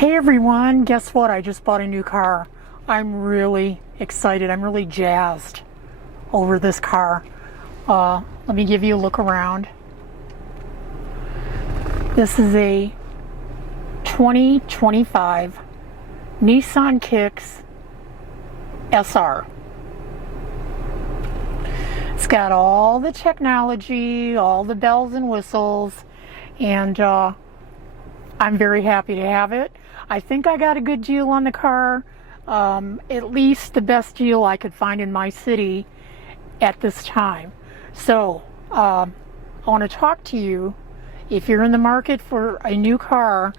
Hey everyone, guess what? I just bought a new car. I'm really excited. I'm really jazzed over this car. Let me give you a look around. This is a 2025 Nissan Kicks SR. It's got all the technology, all the bells and whistles, and I'm very happy to have it. I think I got a good deal on the car, at least the best deal I could find in my city at this time. So I want to talk to you. If you're in the market for a new car,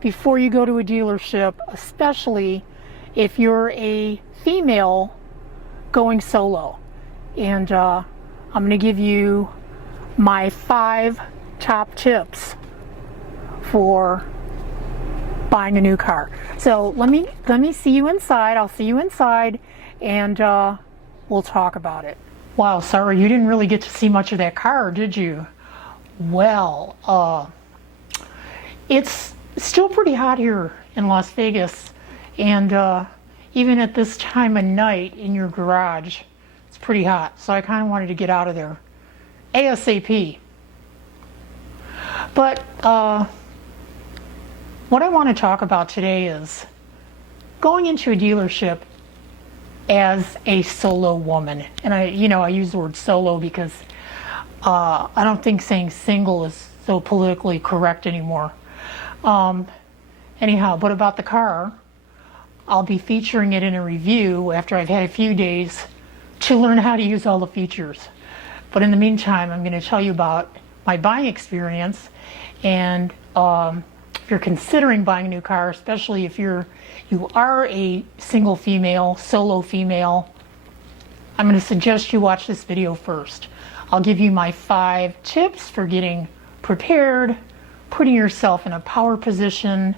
before you go to a dealership, especially if you're a female going solo. And I'm going to give you my 5 top tips for buying a new car. So let me see you inside. I'll see you inside, and we'll talk about it. Wow, sorry, you didn't really get to see much of that car, did you? Well, it's still pretty hot here in Las Vegas, and even at this time of night in your garage, it's pretty hot. So I kind of wanted to get out of there ASAP. But what I want to talk about today is going into a dealership as a solo woman. And I use the word solo because I don't think saying single is so politically correct anymore. Anyhow, but about the car, I'll be featuring it in a review after I've had a few days to learn how to use all the features. But in the meantime, I'm going to tell you about my buying experience, and if you're considering buying a new car, especially if you are a single female, solo female, I'm going to suggest you watch this video first. I'll give you my 5 tips for getting prepared, putting yourself in a power position,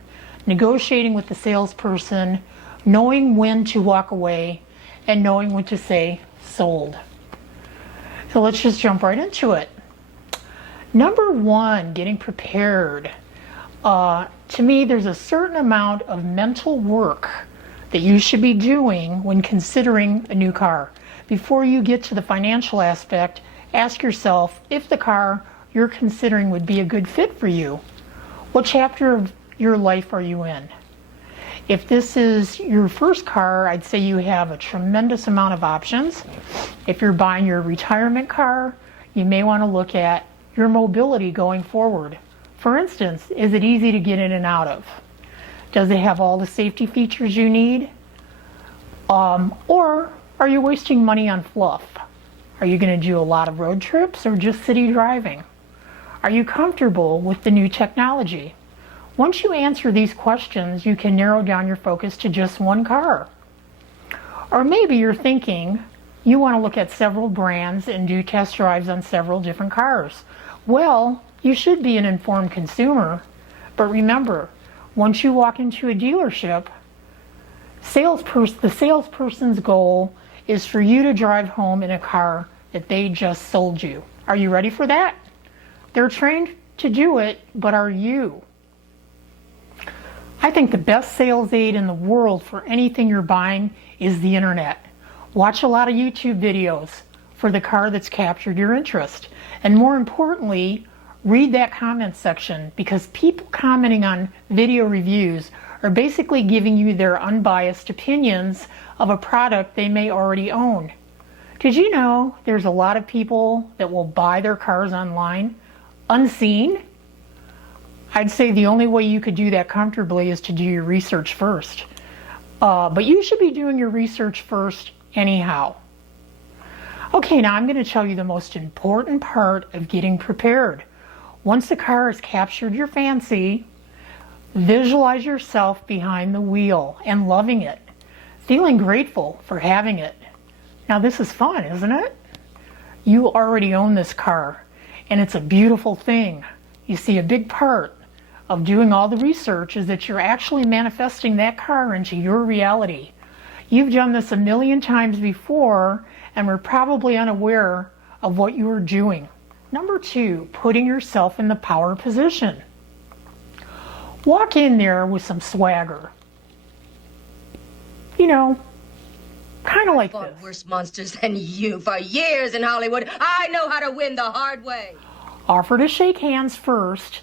negotiating with the salesperson, knowing when to walk away, and knowing when to say sold. So let's just jump right into it. Number 1, getting prepared. To me, there's a certain amount of mental work that you should be doing when considering a new car. Before you get to the financial aspect, ask yourself if the car you're considering would be a good fit for you. What chapter of your life are you in? If this is your first car, I'd say you have a tremendous amount of options. If you're buying your retirement car, you may want to look at your mobility going forward. For instance, is it easy to get in and out of? Does it have all the safety features you need? Or are you wasting money on fluff? Are you going to do a lot of road trips or just city driving? Are you comfortable with the new technology? Once you answer these questions, you can narrow down your focus to just one car. Or maybe you're thinking you want to look at several brands and do test drives on several different cars. Well, you should be an informed consumer, but remember, once you walk into a dealership, the salesperson's goal is for you to drive home in a car that they just sold you. Are you ready for that? They're trained to do it, but are you? I think the best sales aid in the world for anything you're buying is the internet. Watch a lot of YouTube videos for the car that's captured your interest. And more importantly, read that comment section, because people commenting on video reviews are basically giving you their unbiased opinions of a product they may already own. Did you know there's a lot of people that will buy their cars online unseen? I'd say the only way you could do that comfortably is to do your research first. But you should be doing your research first anyhow. Okay, now I'm going to tell you the most important part of getting prepared. Once the car has captured your fancy, visualize yourself behind the wheel and loving it, feeling grateful for having it. Now this is fun, isn't it? You already own this car, and it's a beautiful thing. You see, a big part of doing all the research is that you're actually manifesting that car into your reality. You've done this a million times before and were probably unaware of what you were doing. Number 2, putting yourself in the power position. Walk in there with some swagger. You know, kind of like Fought this. worse monsters than you for years in Hollywood. I know how to win the hard way. Offer to shake hands first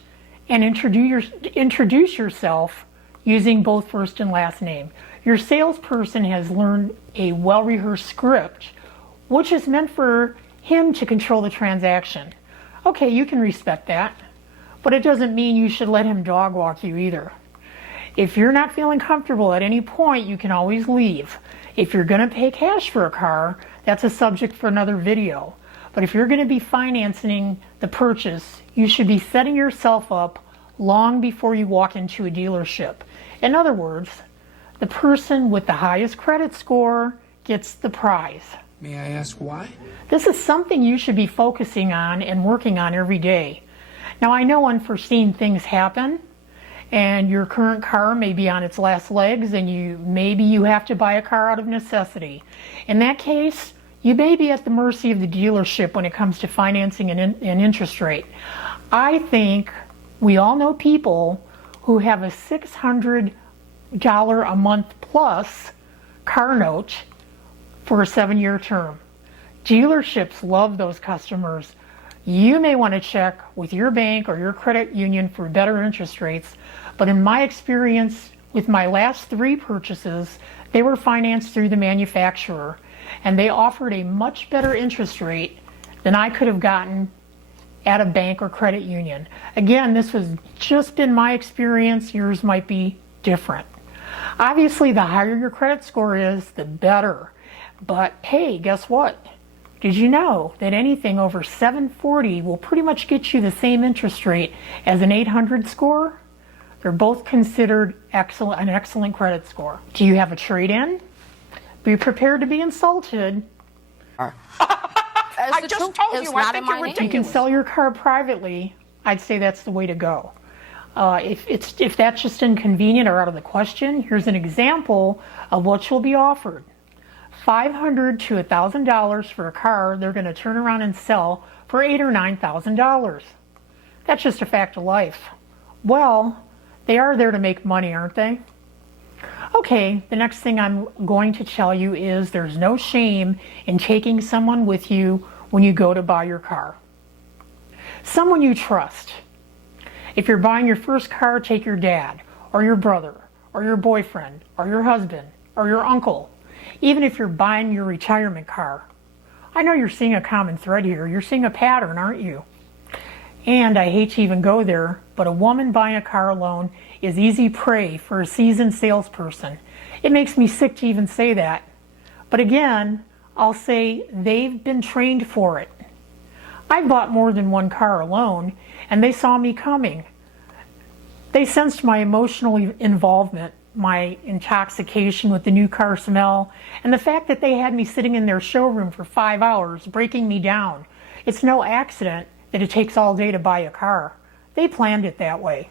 and introduce yourself using both first and last name. Your salesperson has learned a well-rehearsed script, which is meant for him to control the transaction. Okay, you can respect that, but it doesn't mean you should let him dog walk you either. If you're not feeling comfortable at any point, you can always leave. If you're going to pay cash for a car, that's a subject for another video. But if you're going to be financing the purchase, you should be setting yourself up long before you walk into a dealership. In other words, the person with the highest credit score gets the prize. May I ask why? This is something you should be focusing on and working on every day. Now, I know unforeseen things happen, and your current car may be on its last legs, and maybe you have to buy a car out of necessity. In that case, you may be at the mercy of the dealership when it comes to financing an interest rate. I think we all know people who have a $600 a month plus car note for a 7-year term. Dealerships love those customers. You may want to check with your bank or your credit union for better interest rates, but in my experience with my last 3 purchases, they were financed through the manufacturer, and they offered a much better interest rate than I could have gotten at a bank or credit union. Again, this was just been my experience. Yours might be different. Obviously, the higher your credit score is, the better. But hey, guess what? Did you know that anything over 740 will pretty much get you the same interest rate as an 800 score? They're both considered an excellent credit score. Do you have a trade-in? Be prepared to be insulted. I just told you, I think you're ridiculous. You can sell your car privately. I'd say that's the way to go. If that's just inconvenient or out of the question, here's an example of what you'll be offered. $500 to $1,000 for a car they're going to turn around and sell for $8,000 or $9,000. That's just a fact of life. Well, they are there to make money, aren't they? Okay, the next thing I'm going to tell you is there's no shame in taking someone with you when you go to buy your car. Someone you trust. If you're buying your first car, take your dad, or your brother, or your boyfriend, or your husband, or your uncle. Even if you're buying your retirement car. I know you're seeing a common thread here. You're seeing a pattern, aren't you? And I hate to even go there, but a woman buying a car alone is easy prey for a seasoned salesperson. It makes me sick to even say that. But again, I'll say they've been trained for it. I bought more than one car alone, and they saw me coming. They sensed my emotional involvement, my intoxication with the new car smell, and the fact that they had me sitting in their showroom for 5 hours, breaking me down. It's no accident that it takes all day to buy a car. They planned it that way.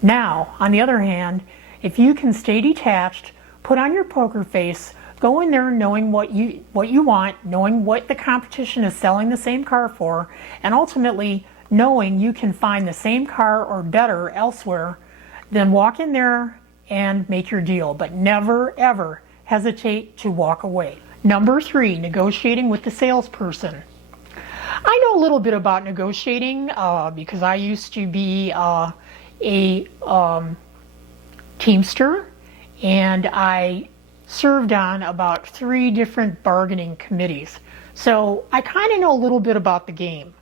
Now, on the other hand, if you can stay detached, put on your poker face, go in there knowing what you want, knowing what the competition is selling the same car for, and ultimately knowing you can find the same car or better elsewhere, then walk in there and make your deal. But never, ever hesitate to walk away. Number 3, negotiating with the salesperson. I know a little bit about negotiating because I used to be a Teamster, and I served on about 3 different bargaining committees. So I kind of know a little bit about the game.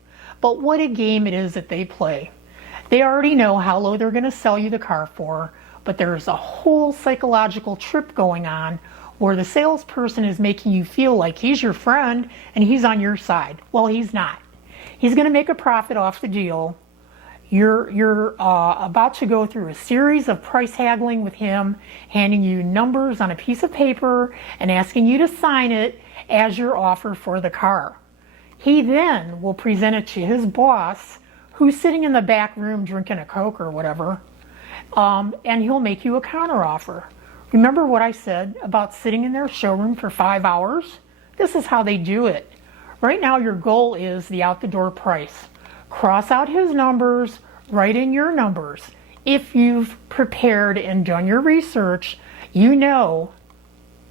But what a game it is that they play. They already know how low they're going to sell you the car for, but there's a whole psychological trip going on where the salesperson is making you feel like he's your friend and he's on your side. Well, he's not. He's going to make a profit off the deal. You're about to go through a series of price haggling with him, handing you numbers on a piece of paper and asking you to sign it as your offer for the car. He then will present it to his boss, who's sitting in the back room drinking a Coke or whatever, and he'll make you a counteroffer. Remember what I said about sitting in their showroom for 5 hours? This is how they do it. Right now your goal is the out-the-door price. Cross out his numbers, write in your numbers. If you've prepared and done your research, you know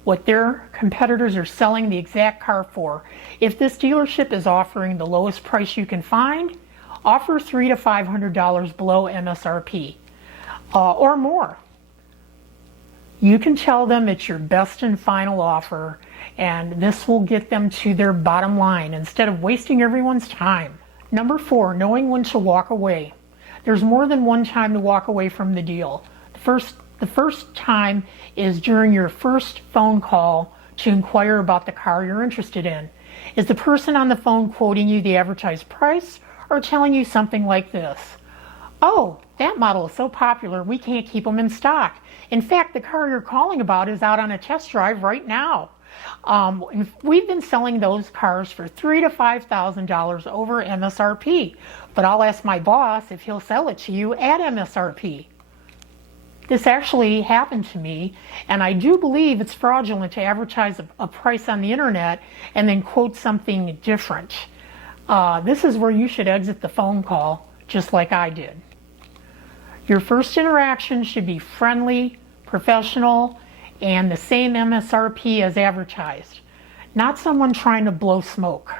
what their competitors are selling the exact car for. If this dealership is offering the lowest price you can find, offer $300 to $500 below MSRP or more. You can tell them it's your best and final offer, and this will get them to their bottom line instead of wasting everyone's time. Number 4, knowing when to walk away. There's more than one time to walk away from the deal. The first time is during your first phone call to inquire about the car you're interested in. Is the person on the phone quoting you the advertised price or telling you something like this? Oh, that model is so popular we can't keep them in stock. In fact, the car you're calling about is out on a test drive right now. We've been selling those cars for $3,000 to $5,000 over MSRP, but I'll ask my boss if he'll sell it to you at MSRP. This actually happened to me, and I do believe it's fraudulent to advertise a price on the internet and then quote something different. This is where you should exit the phone call, just like I did. Your first interaction should be friendly, professional, and the same MSRP as advertised, not someone trying to blow smoke.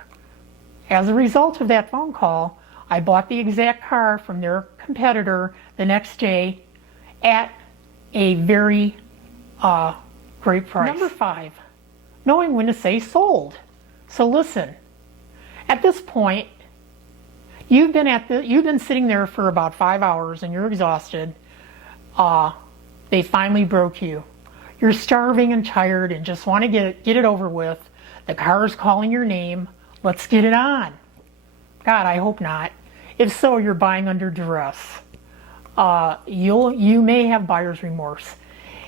As a result of that phone call, I bought the exact car from their competitor the next day at a very great price. Number 5, knowing when to say sold. So listen, at this point, you've been sitting there for about 5 hours and you're exhausted. They finally broke you. You're starving and tired and just want to get it over with. The car is calling your name. Let's get it on. God, I hope not. If so, you're buying under duress. You may have buyer's remorse.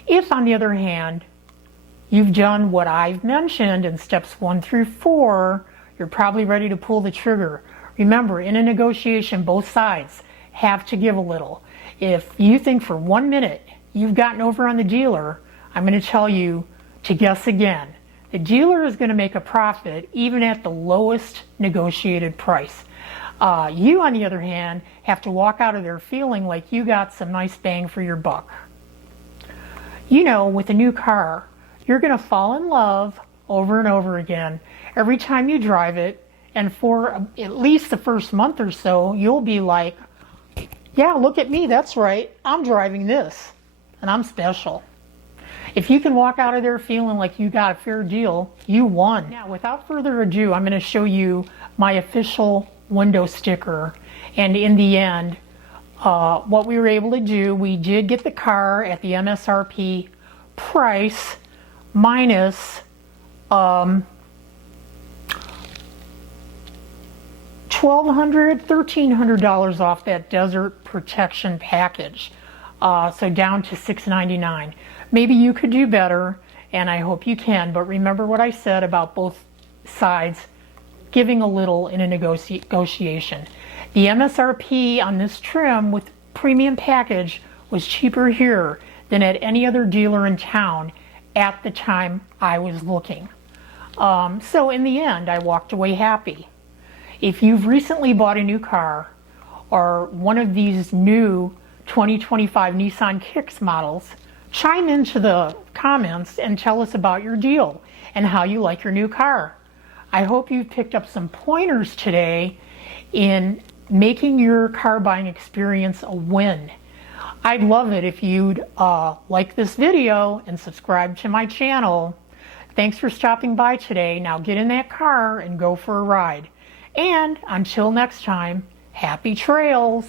If, on the other hand, you've done what I've mentioned in steps 1 through 4, you're probably ready to pull the trigger. Remember, in a negotiation, both sides have to give a little. If you think for 1 minute you've gotten over on the dealer, I'm going to tell you to guess again. The dealer is going to make a profit even at the lowest negotiated price. You, on the other hand, have to walk out of there feeling like you got some nice bang for your buck. You know, with a new car, you're going to fall in love over and over again every time you drive it, and for at least the first month or so, you'll be like, yeah, look at me, that's right, I'm driving this, and I'm special. If you can walk out of there feeling like you got a fair deal, you won. Now, without further ado, I'm going to show you my official window sticker. And in the end, what we were able to do, we did get the car at the MSRP price minus $1,200, $1,300 off that desert protection package. So down to $699. Maybe you could do better, and I hope you can, but remember what I said about both sides giving a little in a negotiation. The MSRP on this trim with premium package was cheaper here than at any other dealer in town at the time I was looking. So in the end, I walked away happy. If you've recently bought a new car or one of these new 2025 Nissan Kicks models, chime into the comments and tell us about your deal and how you like your new car. I hope you've picked up some pointers today in making your car buying experience a win. I'd love it if you'd like this video and subscribe to my channel. Thanks for stopping by today. Now get in that car and go for a ride. And until next time, happy trails.